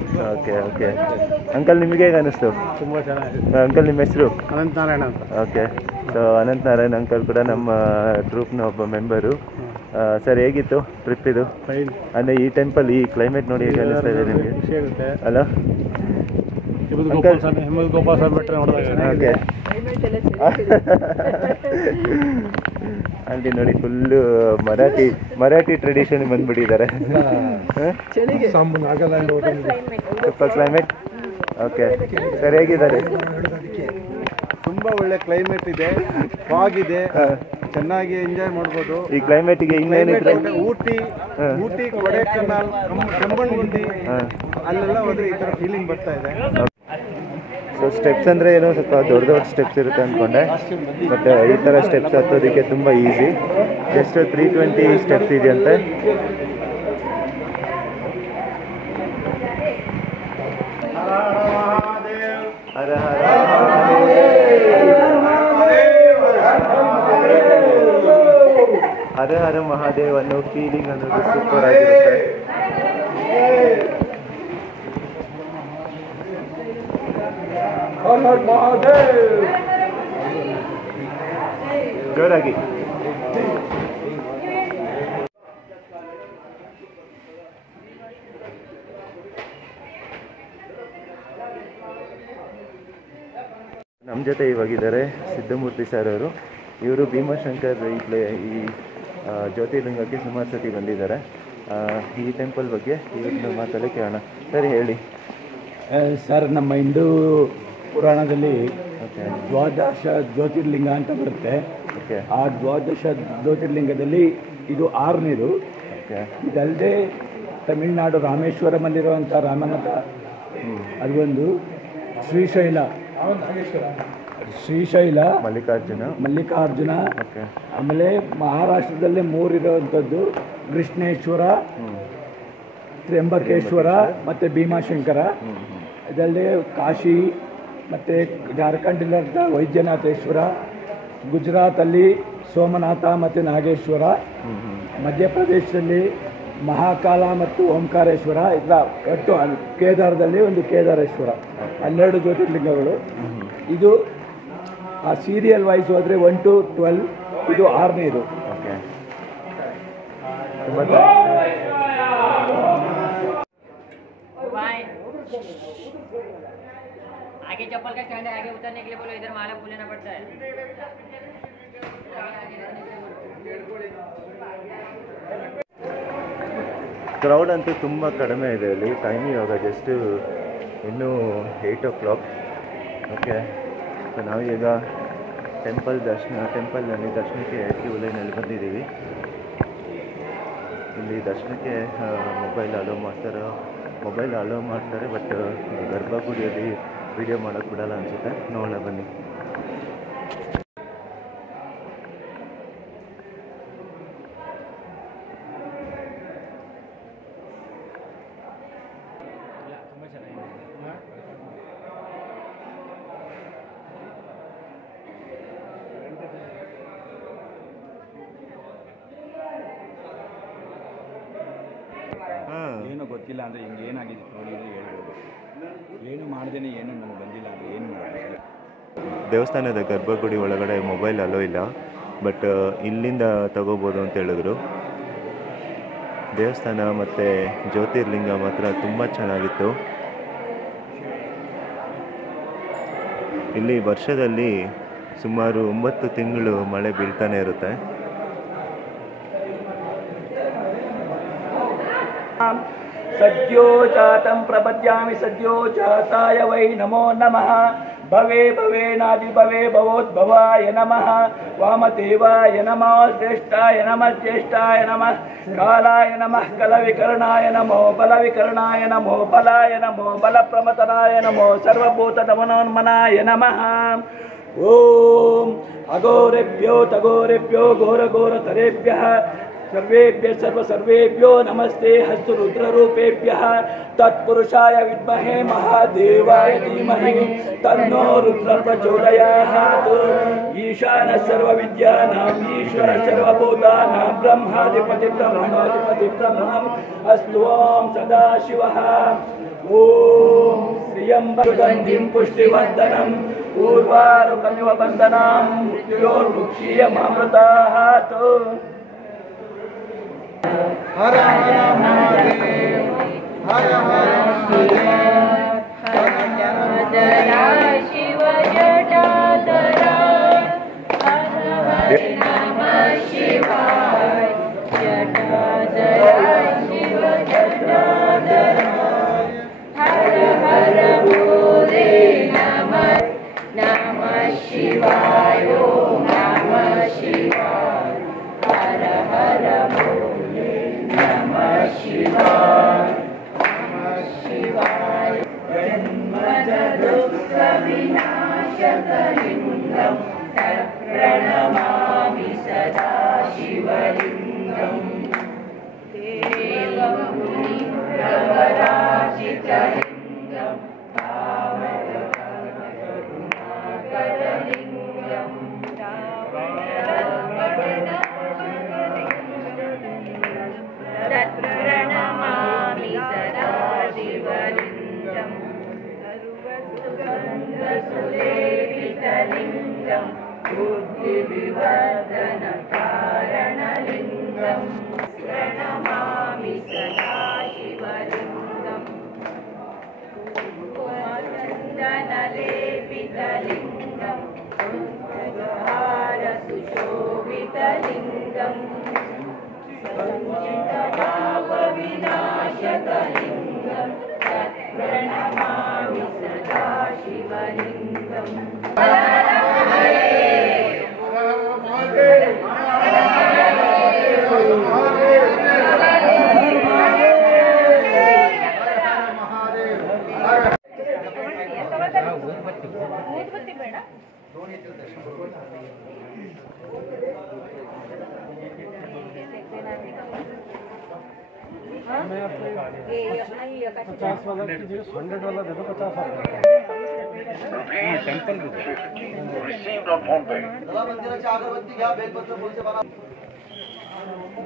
ಓಕೆ. ಅಂಕಲ್ ನಿಮಗೆ ಹೇಗೆ ಅನ್ನಿಸ್ತು? ತುಂಬ ಚೆನ್ನಾಗಿದೆ. ಅಂಕಲ್ ನಿಮ್ಮ ಹೆಸರು? ಅನಂತನಾರಾಯಣ ಅಂತ. ಓಕೆ. ಸೊ ಅನಂತನಾರಾಯಣ್ ಅಂಕಲ್ ಕೂಡ ನಮ್ಮ ಟ್ರೂಪ್ನ ಒಬ್ಬ ಮೆಂಬರು. ಸರ್, ಹೇಗಿತ್ತು ಟ್ರಿಪ್ ಇದು? ಫೈನ್. ಅಂದರೆ ಈ ಟೆಂಪಲ್, ಈ ಕ್ಲೈಮೇಟ್ ನೋಡಿ ಹೇಗೆ ಅನ್ನಿಸ್ತಾ ಇದೆ ನಿಮಗೆ? ಖುಷಿ ಆಗುತ್ತೆ ಅಲ್ಲ? ಗೋಪಾಲ ಸ್ವಾಮಿ ಬೆಟ್ಟ ನೋಡಿದಾಗ. ಓಕೆ. ಅಲ್ಲಿ ನೋಡಿ ಫುಲ್ಲು ಮರಾಠಿ ಟ್ರೆಡಿಷನ್ ಬಂದ್ಬಿಟ್ಟಿದ್ದಾರೆ. ಸ್ವಲ್ಪ ಕ್ಲೈಮೇಟ್. ಓಕೆ ಸರ್, ಹೇಗಿದ್ದಾರೆ? ತುಂಬ ಒಳ್ಳೆ ಕ್ಲೈಮೇಟ್ ಇದೆ, ಫಾಗ್ ಇದೆ, ಚೆನ್ನಾಗಿ ಎಂಜಾಯ್ ಮಾಡ್ಬೋದು ಈ ಕ್ಲೈಮೇಟಿಗೆ. ಇನ್ನೇನಿದ್ರೆ ಊಟಿ ಕೊಡೈಕೆನಾಲ್, ಕೆಮ್ಮಣ್ಣುಗುಂಡಿ ಅಲ್ಲೆಲ್ಲ ಹೋದ್ರೆ ಈ ಥರ ಫೀಲಿಂಗ್ ಬರ್ತಾ ಇದೆ. ಸೊ ಸ್ಟೆಪ್ಸ್ ಅಂದರೆ ಏನೋ ಸ್ವಲ್ಪ ದೊಡ್ಡ ಸ್ಟೆಪ್ಸ್ ಇರುತ್ತೆ ಅಂದ್ಕೊಂಡೆ, ಬಟ್ ಈ ಥರ ಸ್ಟೆಪ್ಸ್ ಹತ್ತೋದಕ್ಕೆ ತುಂಬ ಈಸಿ. ಜಸ್ಟ್ 320 ಸ್ಟೆಪ್ಸ್ ಇದೆಯಂತೆ. ಹರ ಹರ ಮಹಾದೇವ್ ಅನ್ನೋ ಫೀಲಿಂಗ್ ಅನ್ನೋದು ಸೂಪರ್ ಆಗಿರುತ್ತೆ. ಜೋರಾಗಿ. ನಮ್ಮ ಜೊತೆ ಇವಾಗಿದ್ದಾರೆ ಸಿದ್ಧಮೂರ್ತಿ ಸರ್ ಅವರು. ಇವರು ಭೀಮಾಶಂಕರ್ ಈ ಜ್ಯೋತಿರ್ಲಿಂಗಕ್ಕೆ ಸುಮಾರು ಸತಿ ಬಂದಿದ್ದಾರೆ. ಈ ಟೆಂಪಲ್ ಬಗ್ಗೆ ಇವ್ರನ್ನ ಮಾತಲ್ಲಿ ಕೇಳೋಣ. ಸರಿ ಹೇಳಿ ಸರ್. ನಮ್ಮ ಹಿಂದೂ ಪುರಾಣದಲ್ಲಿ ದ್ವಾದಶ ಜ್ಯೋತಿರ್ಲಿಂಗ ಅಂತ ಬರುತ್ತೆ. ಆ ದ್ವಾದಶ ಜ್ಯೋತಿರ್ಲಿಂಗದಲ್ಲಿ ಇದು 6ನೇದು. ಇದಲ್ಲದೆ ತಮಿಳುನಾಡು ರಾಮೇಶ್ವರಮಲ್ಲಿರುವಂಥ ರಾಮನಾಥ ಅದೊಂದು, ಶ್ರೀಶೈಲ ಮಲ್ಲಿಕಾರ್ಜುನ, ಆಮೇಲೆ ಮಹಾರಾಷ್ಟ್ರದಲ್ಲೇ 3 ಇರುವಂಥದ್ದು ಕೃಷ್ಣೇಶ್ವರ, ತ್ರ್ಯಂಬಕೇಶ್ವರ ಮತ್ತು ಭೀಮಾಶಂಕರ. ಇದಲ್ಲದೆ ಕಾಶಿ ಮತ್ತು ಜಾರ್ಖಂಡಲ್ಲಿರುವಂಥ ವೈದ್ಯನಾಥೇಶ್ವರ, ಗುಜರಾತಲ್ಲಿ ಸೋಮನಾಥ ಮತ್ತು ನಾಗೇಶ್ವರ, ಮಧ್ಯಪ್ರದೇಶದಲ್ಲಿ ಮಹಾಕಾಲ ಮತ್ತು ಓಂಕಾರೇಶ್ವರ, ಇಲ್ಲ ಒಟ್ಟು ಕೇದಾರದಲ್ಲಿ ಒಂದು ಕೇದಾರೇಶ್ವರ. 12 ಜ್ಯೋತಿರ್ಲಿಂಗಗಳು. ಇದು ಆ ಸೀರಿಯಲ್ ವೈಸ್ ಹೋದರೆ 1 to 12. ಇದು 6ನೇದು. आगे चप्पल का स्टैंड है, आगे उतरने के लिए बोलो, इधर माला फूल लेना पड़ता है। ಕ್ರೌಡ್ ಅಂತೂ ತುಂಬ ಕಡಿಮೆ ಇದೆ ಇಲ್ಲಿ. ಟೈಮ್ ಇವಾಗ ಜಸ್ಟ್ ಇನ್ನೂ 8 o'clock. ಓಕೆ, ಸೊ ನಾವೀಗ ಟೆಂಪಲ್ನಲ್ಲಿ ದರ್ಶನಕ್ಕೆ ಕ್ಯೂ ಲೈನಲ್ಲಿ ಬಂದಿದ್ದೀವಿ. ಇಲ್ಲಿ ದರ್ಶನಕ್ಕೆ ಮೊಬೈಲ್ ಅಲೋ ಮಾಡ್ತಾರೆ, ಬಟ್ ಗರ್ಭಗುಡಿಯಲ್ಲಿ ವಿಡಿಯೋ ಮಾಡೋಕ್ಕೆ ಬಿಡಲ್ಲ ಅನಿಸುತ್ತೆ. ನೋಡೋಣ ಬನ್ನಿ. ಏನೋ ಗೊತ್ತಿಲ್ಲ ಅಂದರೆ ಹಿಂಗೆ ಏನಾಗಿದೆ ನೋಡಿ ಹೇಳ್ಬೋದು. ಏನು ಮಾಡ್ದೇನೆ ಏನು ನನಗೆ ಬಂದಿಲ್ಲ ಅಂದರೆ ಏನು ಮಾಡೋದು. ದೇವಸ್ಥಾನದ ಗರ್ಭಗುಡಿ ಒಳಗಡೆ ಮೊಬೈಲ್ ಅಲೋ ಇಲ್ಲ, ಬಟ್ ಇಲ್ಲಿಂದ ತಗೋಬೋದು ಅಂತ ಹೇಳಿದ್ರು. ದೇವಸ್ಥಾನ ಮತ್ತು ಜ್ಯೋತಿರ್ಲಿಂಗ ಮಾತ್ರ ತುಂಬ ಚೆನ್ನಾಗಿತ್ತು. ಇಲ್ಲಿ ವರ್ಷದಲ್ಲಿ ಸುಮಾರು 9 ತಿಂಗಳು ಮಳೆ ಬೀಳ್ತಾನೆ ಇರುತ್ತೆ. ಸದ್ಯೋ ಜಾತಂ ಪ್ರಪದ್ಯಾಮಿ ಸದ್ಯೋ ಜಾತಾಯ ವೈ ನಮೋ ನಮಃ. ಭವೇ ಭವೇನಾದಿ ಭವೇ ಭವೋದ್ಭವಾಯ ನಮಃ. ವಾಮದೇವಾಯ ನಮಃ. ಶ್ರೇಷ್ಠಾಯ ನಮಃ. ಜ್ಯೇಷ್ಠಾಯ ನಮಃ. ಕಾಲಾಯ ನಮಃ. ಕಲವಿಕರ್ಣಾಯ ನಮೋ. ಬಲವಿಕರ್ಣಾಯ ನಮೋ. ಬಲಾಯ ನಮೋ. ಬಲಪ್ರಮತನಾಯ ನಮೋ. ಸರ್ವಭೂತದಮನೋನ್ಮನಾಯ ನಮಃ. ಓಂ ಅಘೋರೇಭ್ಯೋ ತಘೋರೇಭ್ಯೋ ಘೋರಘೋರತರೇಭ್ಯಃ सर्वेभ्यः सर्वेभ्यो नमस्ते हस्तु रुद्ररूपेभ्यः. तत्पुरुषाय विद्महे महादेवाय धीमहि तन्नो रुद्रः प्रचोदयात्. ईशानः सर्वविद्यानाम् ईश्वरः सर्वभूतानां ब्रह्माधिपति ब्रह्मणोऽधिपति ब्रह्मम् अस्तु. ओं सदाशिवः. ओं त्र्यम्बकगन्धिं पुष्टिवर्धनम् उर्वारुकमिव बन्धनां मृत्योर्मुक्षीयमामृतात्. हर हर महादेव, हर हर महादेव, हर हर शिव जटाधरा, हर हर नमः शिवाय. जटाधरा शिव जटाधरा, हर हर भोले नमः शिवाय. ओम नमः शिवाय. हर हर भोले नमः शिवाय. नमः शिवाय. जन्मज दुःख विनाशकलिङ्गं प्रणमामि सदा शिवलिङ्गम्. देवं मुनिप्रवराजितलिङ्गं करुणाकरलिङ्गं प्रणमामि सदा शिवलिङ्गं. सर्वसुगन्धसुलेपितलिङ्गं बुद्धिविवर्धकलिङ्गं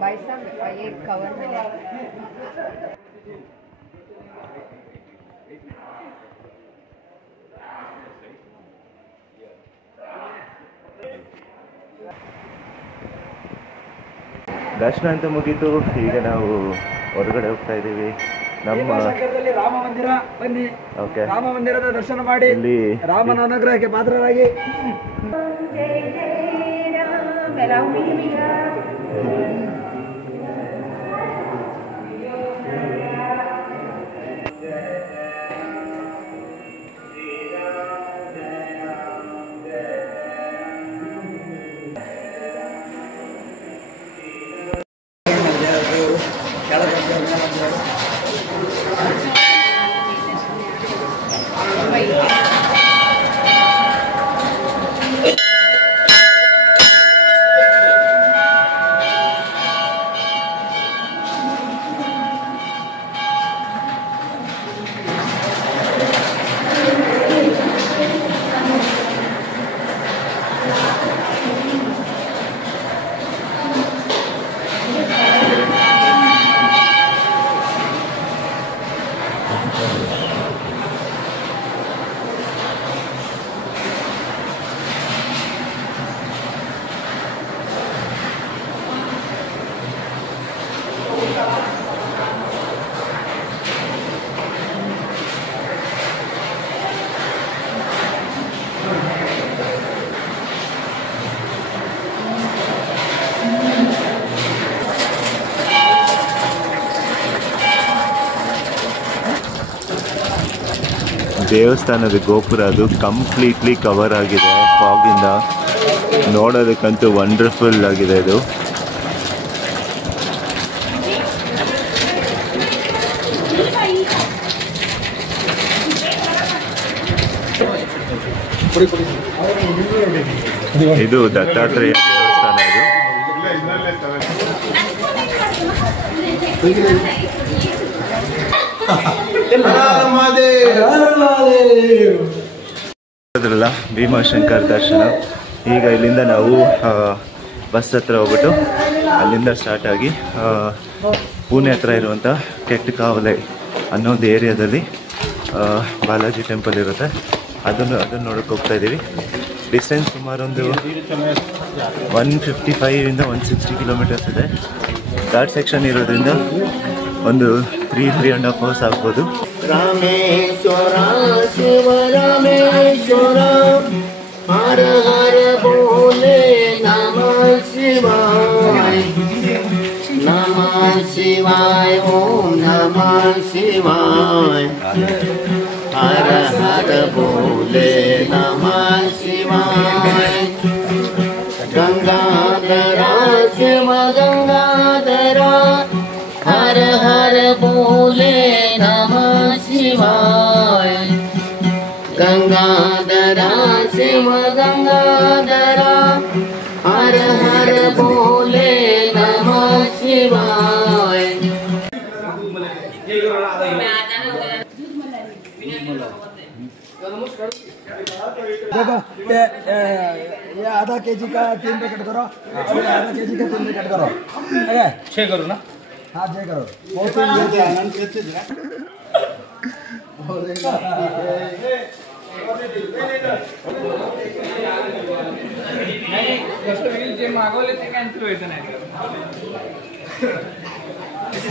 भाई साहब ये कवर में ದರ್ಶನ ಅಂತ ಮುಗೀತು. ಈಗ ನಾವು ಹೊರಗಡೆ ಹೋಗ್ತಾ ಇದ್ದೀವಿ. ನಮ್ಮ ರಾಮ ಮಂದಿರ ಬನ್ನಿ, ಓಕೆ, ರಾಮ ಮಂದಿರದ ದರ್ಶನ ಮಾಡಿ ಇಲ್ಲಿ ರಾಮನ ಅನುಗ್ರಹಕ್ಕೆ ಪಾತ್ರರಾಗಿ. ದೇವಸ್ಥಾನದ ಗೋಪುರ ಅದು ಕಂಪ್ಲೀಟ್ಲಿ ಕವರ್ ಆಗಿದೆ ಫಾಗಿಂದ. ನೋಡೋದಕ್ಕಂತೂ ವಂಡರ್ಫುಲ್ ಆಗಿದೆ ಇದು. ಇದು ದತ್ತಾತ್ರೇಯ ದೇವಸ್ಥಾನ ಇದು. ಅದ್ರಲ್ಲ ಭೀಮಾಶಂಕರ್ ದರ್ಶನ. ಈಗ ಇಲ್ಲಿಂದ ನಾವು ಬಸ್ ಹತ್ರ ಹೋಗ್ಬಿಟ್ಟು ಅಲ್ಲಿಂದ ಸ್ಟಾರ್ಟ್ ಆಗಿ ಪುಣೆ ಹತ್ರ ಇರುವಂಥ ಕೆಟ್ಟಕಾವಲೆ ಅನ್ನೋ ಒಂದು ಏರಿಯಾದಲ್ಲಿ ಬಾಲಾಜಿ ಟೆಂಪಲ್ ಇರುತ್ತೆ. ಅದನ್ನು ನೋಡೋಕೆ ಹೋಗ್ತಾ ಇದ್ದೀವಿ. ಡಿಸ್ಟೆನ್ಸ್ ಸುಮಾರು ಒಂದು 155 160 ಕಿಲೋಮೀಟರ್ಸ್ ಇದೆ. ಘಾಟ್ ಸೆಕ್ಷನ್ ಇರೋದ್ರಿಂದ ಒಂದು 3.5 hours ಆಗ್ಬೋದು. ರಾಮೇಶ್ವರ ಶಿವ ರಾಮೇಶ್ವರ ಹರ ಹರ ಬೋಲೆ ನಮಃ ಶಿವಾಯ ನಮಃ ಶಿವಾಯ ಓಂ ನಮಃ ಶಿವಾಯ ಹರ ಹರ ಬೋಲೆ ನಮಃ ಶಿವಾಯ ಗಂಗಾಧರ ಶಿವ ಗಂಗಾಧರ हर हर बोले नमः शिवाय गंगाधरा शिव गंगाधरा हर हर बोले नमः शिवाय. देखो ये आधा केजी का 3 पैकेट करो, आधा केजी का 3 पैकेट करो. 6 करो ना. हाँ 6 करो.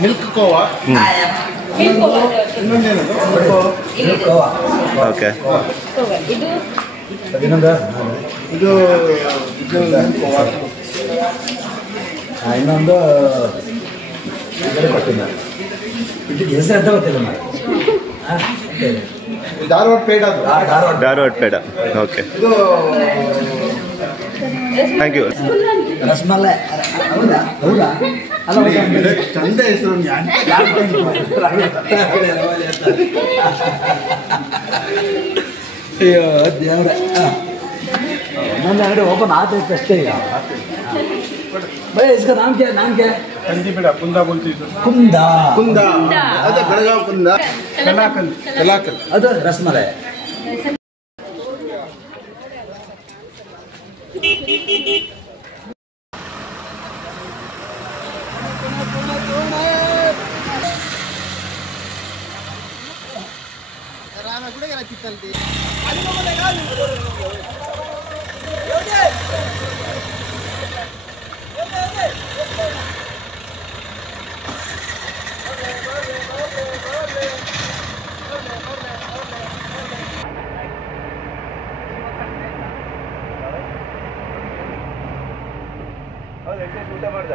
ಮಿಲ್ಕ್ ಕೋವಾ ಓಕೆ, ಇದು ಇನ್ನೊಂದು ಕೊಡ್ತೀನಿ. ಇದಕ್ಕೆ ಹೆಸರು ಅಂತ ಗೊತ್ತಿಲ್ಲ. ಧಾರವಾಡ ಪೇಡ ಅದು. Dharwad peda. Okay, thank you. Rasmalai ಹೌದಾ ಹೌದಾ ಅಲ್ಲ ಚಂದ ಹೆಸರು ಅಯ್ಯೋ ದೇವ್ರ ನನ್ನ ಅಂಗಡಿ ಓಪನ್ ಆಗ್ತೈತೆ ಅಷ್ಟೇ ಈಗ भाई इसका नाम क्या है? नाम क्या है? ಕಂದಿಬೇಡ ಕುಂದ बोलती ಕುಂದ ಕುಂದ ಅದೇ ಬೆಳಗಾವಿ ಕುಂದ ಕಲಾಕಲ್ ಕಲಾಕಲ್ ಅದು ರಸಮಲೈ. ಊಟ ಮಾಡ್ದ?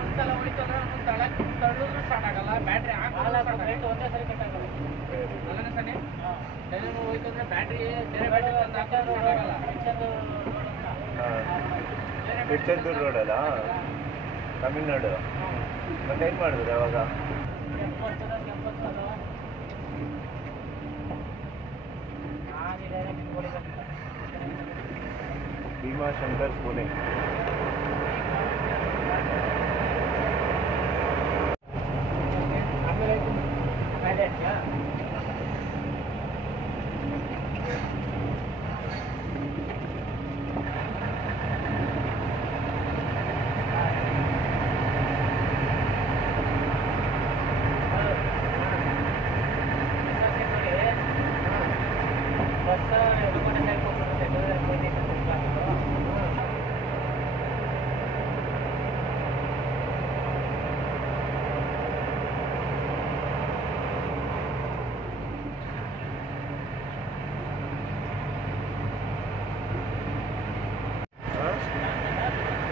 ಒಂದ್ಸಲ ಹೋಯ್ತು ಅಂದ್ರೆ ತಳ್ಳೋದು ಸ್ಟಾರ್ಟ್ ಆಗಲ್ಲ, ಬ್ಯಾಟ್ರಿ ಹಾಕಲ್ಲ, ಒಂದೇ ಸರಿ ಕಟ್ ಆಗಲ್ಲ. ಅಲ್ಲನೇ ಸನಿ ಹೋಯ್ತು ಅಂದ್ರೆ ಬ್ಯಾಟ್ರಿ ಬೇರೆ ಬ್ಯಾಟ್ರಿ ತಂದು ಹಾಕೋದು ಆಗಲ್ಲ. ಬಿಚ್ಚಂದೂರು ರೋಡಲ್ಲ, ತಮಿಳ್ನಾಡು. ಮತ್ತೆ ಏನು ಮಾಡಿದ್ರು ಯಾವಾಗ? ಭೀಮಾಶಂಕರ್ ಪುಣೆ.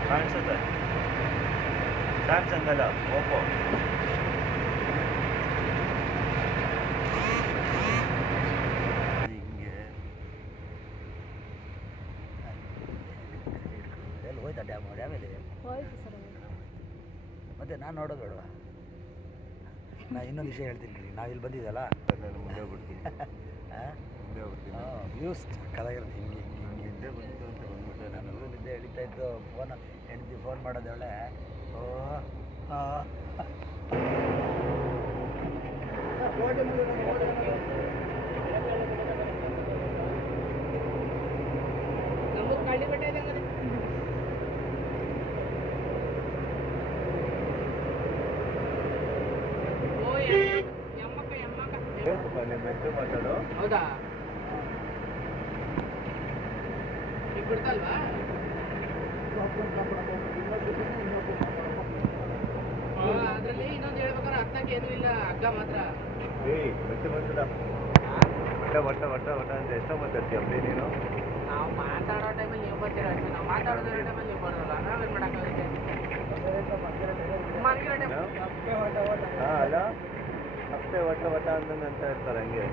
ಕಾಣಿಸುತ್ತೆ ಸ್ಯಾಮ್ಸಂಗ್ ಅಲ್ಲ, ಓಪೋ. ಹಿಂಗೆ ಎಲ್ಲಿ ಹೋಯ್ತಾ ಡ್ಯಾಮೇಲಿ ಮತ್ತೆ ನಾನು ನೋಡೋದು ಬೇಡವಾ? ನಾನು ಇನ್ನೊಂದು ವಿಷಯ ಹೇಳ್ತೀನಿ ರೀ, ನಾವು ಇಲ್ಲಿ ಬಂದಿದ್ದಲ್ಲ, ನಾನು ಮುಂದೆ ಹೋಗ್ಬಿಡ್ತೀನಿ. ಮುಂದೆ ಹೋಗ್ಬಿಡ್ತೀನಿ. ವ್ಯೂಸ್ ಕಲಾಗಿರೋದು ಹಿಂಗೆ ಹಿಂಗೆ ಹಿಂಗೆ ಹಿಂದೆ ಬಂತು ಅಂತ ಬಂದ್ಬಿಟ್ಟೆ ನಾನು. ನಿದ್ದೆ ಎಳಿತಾ ಇದ್ದು ಫೋನ್ ಹೆಂಡತಿ ಫೋನ್ ಮಾಡೋದೇಳೆ. ಓ ಹಾಂ ಮೆಟ್ರೋ ಮಾತಾಡೋ. ಹೌದಾ, ಈಗ ಬಿಡ್ತಲ್ವಾ? ಅದರಲ್ಲಿ ಇನ್ನೊಂದು ಹೇಳ್ಬೇಕಾದ್ರೆ ಅರ್ಥಕ್ಕೆ ಏನೂ ಇಲ್ಲ, ಹಗ್ಗ ಮಾತ್ರ. ಮೆಟ್ರೋ ಮಾತಾಡ ಒಟ್ಟ ಅಂತ ಎಷ್ಟೋ ಮಾತಾಡ್ತೀಯ ಅಪ್ಪೇ ನೀನು? ನಾವು ಮಾತಾಡೋ ಟೈಮಲ್ಲಿ ನೀವು ಬರ್ತೀರ ಅಷ್ಟೇ, ನಾವು ಮಾತಾಡೋದ್ರ ಟೈಮಲ್ಲಿ ನೀವು ಬರೋಲ್ಲ, ನಾವೇನು ಮಾಡೋಕ್ಕಾಗುತ್ತೆ? ಮಲಗಿರೋ ಟೈಮ್ ಹಾಂ ಅಲ್ಲ, ಅಷ್ಟೇ ಒಟ್ಟ ಅಂದಂಗೆ ಅಂತ ಇರ್ತಾರೆ ಹಂಗೆ.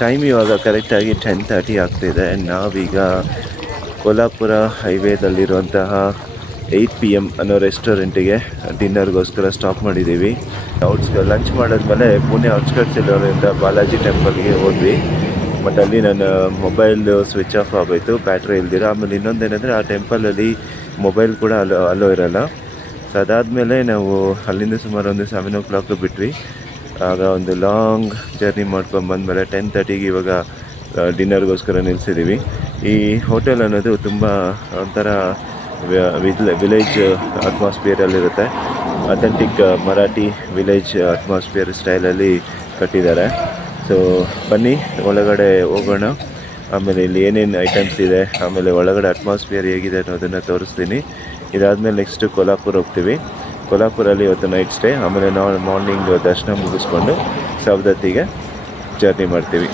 ಟೈಮ್ ಇವಾಗ ಕರೆಕ್ಟಾಗಿ 10:30 ಆಗ್ತಿದೆ. ನಾವೀಗ ಕೋಲಾಪುರ ಹೈವೇದಲ್ಲಿರುವಂತಹ 8 PM ಅನ್ನೋ ರೆಸ್ಟೋರೆಂಟಿಗೆ ಡಿನ್ನರ್ಗೋಸ್ಕರ ಸ್ಟಾಪ್ ಮಾಡಿದ್ದೀವಿ. ಲಂಚ್ ಮಾಡಿದ್ಮೇಲೆ ಪುಣೆ ಔಟ್ಸ್ಕಟ್ಸಲ್ಲಿರೋಂಥ ಬಾಲಾಜಿ ಟೆಂಪಲ್ಗೆ ಹೋದ್ವಿ. ಬಟ್ ಅಲ್ಲಿ ನನ್ನ ಮೊಬೈಲ್ ಸ್ವಿಚ್ ಆಫ್ ಆಗೋಯ್ತು, ಬ್ಯಾಟ್ರಿ ಇಲ್ದಿರ. ಆಮೇಲೆ ಇನ್ನೊಂದೇನೆಂದರೆ ಆ ಟೆಂಪಲಲ್ಲಿ ಮೊಬೈಲ್ ಕೂಡ ಅಲ್ಲೋ ಇರೋಲ್ಲ. ಸೊ ಅದಾದಮೇಲೆ ನಾವು ಅಲ್ಲಿಂದ ಸುಮಾರು ಒಂದು 7 o'clock ಬಿಟ್ವಿ. ಆಗ ಒಂದು ಲಾಂಗ್ ಜರ್ನಿ ಮಾಡ್ಕೊಂಡು ಬಂದಮೇಲೆ 10:30ಗೆ ಇವಾಗ ಡಿನ್ನರ್ಗೋಸ್ಕರ ನಿಲ್ಲಿಸಿದ್ದೀವಿ. ಈ ಹೋಟೆಲ್ ಅನ್ನೋದು ತುಂಬ ಒಂಥರ ವಿಲೇಜ್ ಅಟ್ಮಾಸ್ಫಿಯರಲ್ಲಿರುತ್ತೆ. ಅಥೆಂಟಿಕ್ ಮರಾಠಿ ವಿಲೇಜ್ ಅಟ್ಮಾಸ್ಫಿಯರ್ ಸ್ಟೈಲಲ್ಲಿ ಕಟ್ಟಿದ್ದಾರೆ. ಸೊ ಬನ್ನಿ ಒಳಗಡೆ ಹೋಗೋಣ, ಆಮೇಲೆ ಇಲ್ಲಿ ಏನೇನು ಐಟಮ್ಸ್ ಇದೆ, ಆಮೇಲೆ ಒಳಗಡೆ ಅಟ್ಮಾಸ್ಫಿಯರ್ ಹೇಗಿದೆ ಅನ್ನೋದನ್ನು ತೋರಿಸ್ತೀನಿ. ಇದಾದಮೇಲೆ ನೆಕ್ಸ್ಟು ಕೋಲಾಪುರ ಹೋಗ್ತೀವಿ. ಕೊಲ್ಹಾಪುರಲ್ಲಿ ಇವತ್ತು ನೈಟ್ ಸ್ಟೇ. ಆಮೇಲೆ ನಾವು ಮಾರ್ನಿಂಗ್ ದರ್ಶನ ಮುಗಿಸ್ಕೊಂಡು ಸವದತ್ತಿಗೆ ಜರ್ನಿ ಮಾಡ್ತೀವಿ.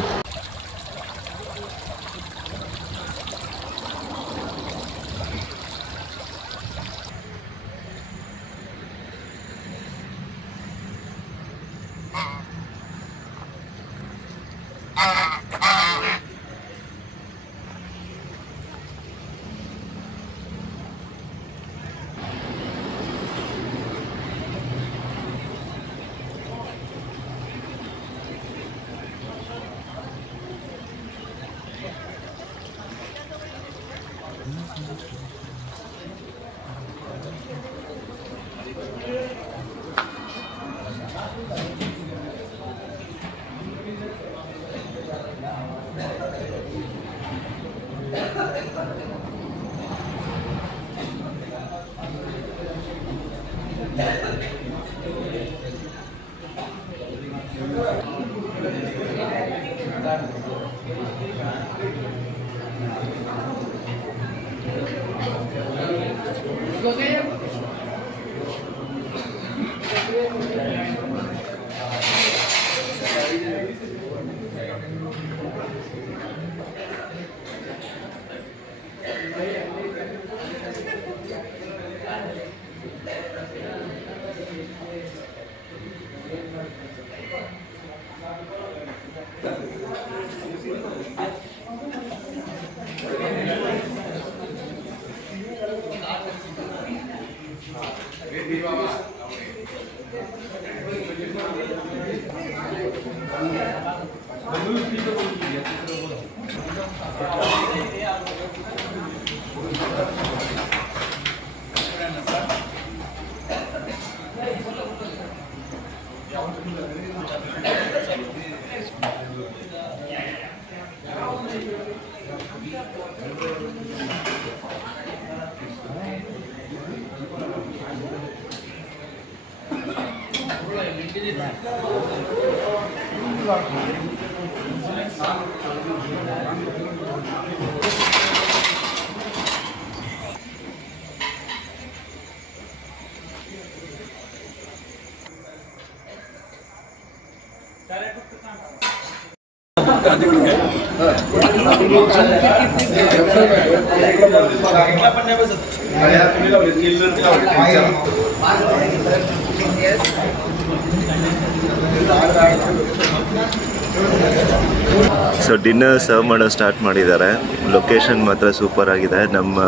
ಸೊ ಡಿನ್ನರ್ ಸರ್ವ್ ಮಾಡೋ ಸ್ಟಾರ್ಟ್ ಮಾಡಿದ್ದಾರೆ. ಲೊಕೇಶನ್ ಮಾತ್ರ ಸೂಪರ್ ಆಗಿದೆ. ನಮ್ಮ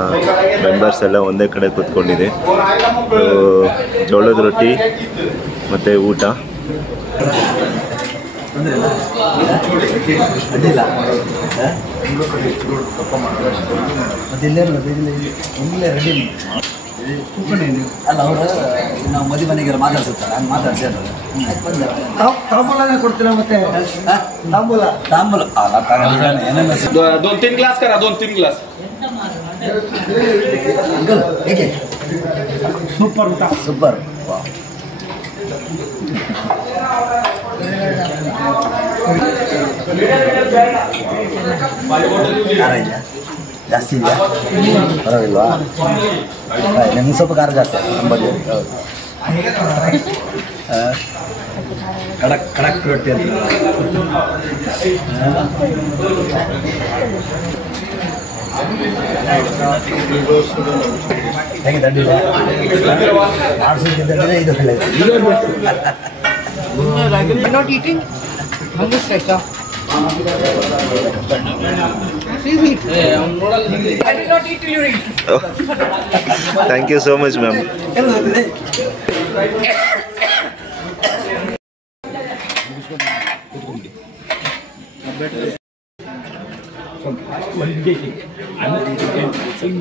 ಮೆಂಬರ್ಸ್ ಎಲ್ಲ ಒಂದೇ ಕಡೆ ಕೂತ್ಕೊಂಡಿದೆ. ಜೋಳದ ರೊಟ್ಟಿ ಮತ್ತು ಊಟ. ಅಲ್ಲ ಅವರು ನಾವು ಮದುವೆ ಮನೆಗೆಲ್ಲ ಮಾತಾಡ್ಸುತ್ತಾರೆ, ಹಂಗೆ ಮಾತಾಡ್ಸಿದ್ರೆ ತಾಂಬೂಲ ಕೊಡ್ತೀರ. ಮತ್ತೆ ತಾಂಬೂಲ ತಾಂಬೂಲ ಏನೇನು 2-3 ಗ್ಲಾಸ್ ಕರ 2-3 ಗ್ಲಾಸ್ ಹೇಗೆ ಸೂಪರ್ ಊಟ ಸೂಪರ್. ಖಾರ ಇದೆಯಾ? ಜಾಸ್ತಿ ಇದೆಯಾ? ಪರವಾಗಿಲ್ವಾ? ನಿಮ್ಗೆ ಸ್ವಲ್ಪ ಖಾರ ಜಾಸ್ತಿ ನಂಬಲ್ಲಿ. ಹೌದು, ಕಡಕ್ ಕಡಕ್ ರೊಟ್ಟಿ ಅಂತ ಹೇಗೆ ದಂಡಿಲ್ಲ ಮಾಡಿಸೋದ್ಕಿಂತ ಇದು ಒಳ್ಳೆಯದು. Not eating? How much extra? Please eat. I will not eat till you eat. Thank you so much ma'am.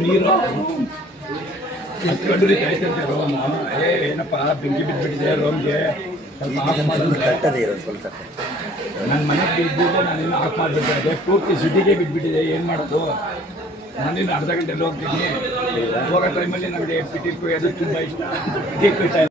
ನೀರು ಹತ್ಕೊಂಡ್ರಿ ಕಾಯ್ತಂತೆ ರೋಮ. ಏನಪ್ಪ ಬೆಂಕಿ ಬಿದ್ದುಬಿಟ್ಟಿದೆ ರೋಮ್ಗೆ, ಸ್ವಲ್ಪ ಆಫ್ ಮಾಡಿದ್ರೆ ಕಟ್ಟದೇ ಇರೋದು ಸ್ವಲ್ಪ. ನನ್ನ ಮನೆಗೆ ಬಿದ್ದಿದ್ದೆ, ನಾನೇನು ಆಫ್ ಮಾಡಿಬಿಟ್ಟಿದ್ದೆ. ಪೂರ್ತಿ ಸಿಟಿಗೆ ಬಿದ್ದುಬಿಟ್ಟಿದೆ. ಏನು ಮಾಡೋದು? ನಾನೇನು ಅರ್ಧ ಗಂಟೆಯಲ್ಲಿ ಹೋಗ್ತೀನಿ. ಹೋಗೋ ಟೈಮಲ್ಲಿ ನಮಗೆ ಪಿಟಿ ಕುಯ್ಯೋದು ತುಂಬ ಇಷ್ಟ. ಪಿಟಿ ಕುಯ್ತಾ